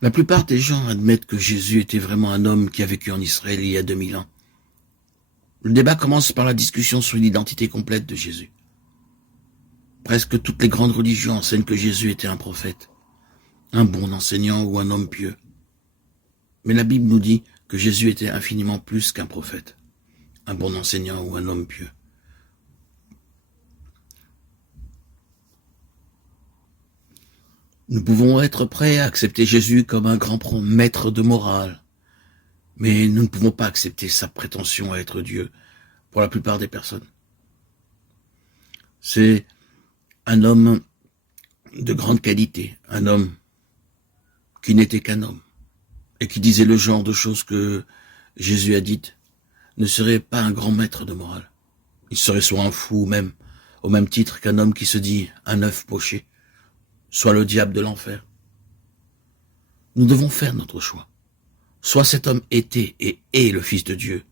La plupart des gens admettent que Jésus était vraiment un homme qui a vécu en Israël il y a 2000 ans. Le débat commence par la discussion sur l'identité complète de Jésus. Presque toutes les grandes religions enseignent que Jésus était un prophète, un bon enseignant ou un homme pieux. Mais la Bible nous dit que Jésus était infiniment plus qu'un prophète, un bon enseignant ou un homme pieux. Nous pouvons être prêts à accepter Jésus comme un grand maître de morale, mais nous ne pouvons pas accepter sa prétention à être Dieu pour la plupart des personnes. C'est un homme de grande qualité, un homme qui n'était qu'un homme et qui disait le genre de choses que Jésus a dites, ne serait pas un grand maître de morale. Il serait soit un fou même, au même titre qu'un homme qui se dit un œuf poché, soit le diable de l'enfer. Nous devons faire notre choix. Soit cet homme était et est le Fils de Dieu,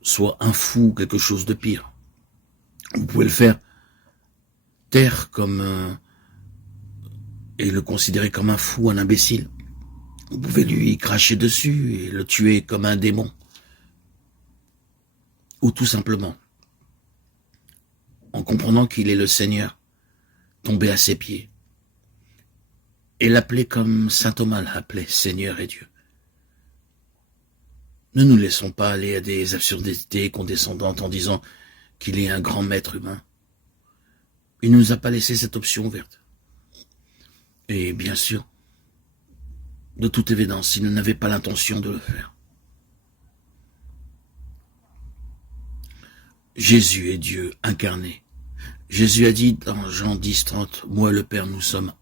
soit un fou ou quelque chose de pire. Vous pouvez le faire taire et le considérer comme un fou, un imbécile. Vous pouvez lui cracher dessus et le tuer comme un démon. Ou tout simplement, en comprenant qu'il est le Seigneur, tomber à ses pieds et l'appeler comme saint Thomas l'appelait, Seigneur et Dieu. Ne nous laissons pas aller à des absurdités condescendantes en disant qu'il est un grand maître humain. Il ne nous a pas laissé cette option ouverte. Et bien sûr, de toute évidence, il n'avait pas l'intention de le faire. Jésus est Dieu incarné. Jésus a dit dans Jean 10, 30, « Moi le Père, nous sommes